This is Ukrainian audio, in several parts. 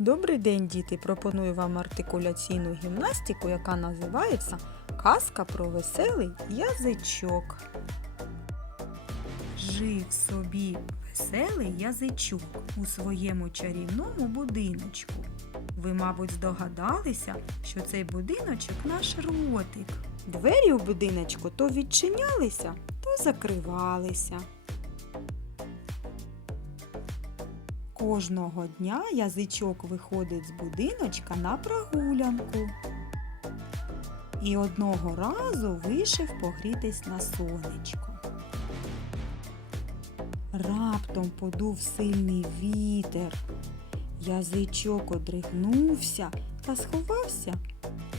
Добрий день, діти! Пропоную вам артикуляційну гімнастику, яка називається Казка про веселий язичок. Жив собі веселий язичок у своєму чарівному будиночку. Ви, мабуть, здогадалися, що цей будиночок наш ротик. Двері у будиночку то відчинялися, то закривалися. Кожного дня язичок виходить з будиночка на прогулянку. І одного разу вийшов погрітись на сонечко. Раптом подув сильний вітер. Язичок одригнувся та сховався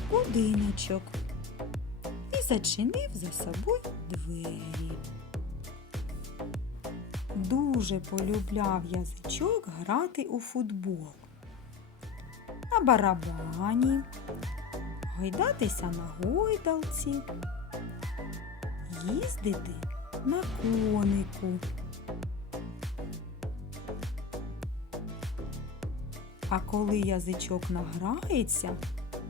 в будиночок і зачинив за собою двері. Дуже полюбляв язичок грати у футбол. На барабані, гойдатися на гойдалці, їздити на конику. А коли язичок награється,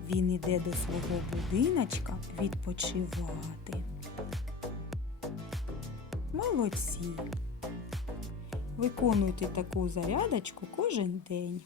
він іде до свого будиночка відпочивати. Молодці! Виконуйте таку зарядочку кожен день.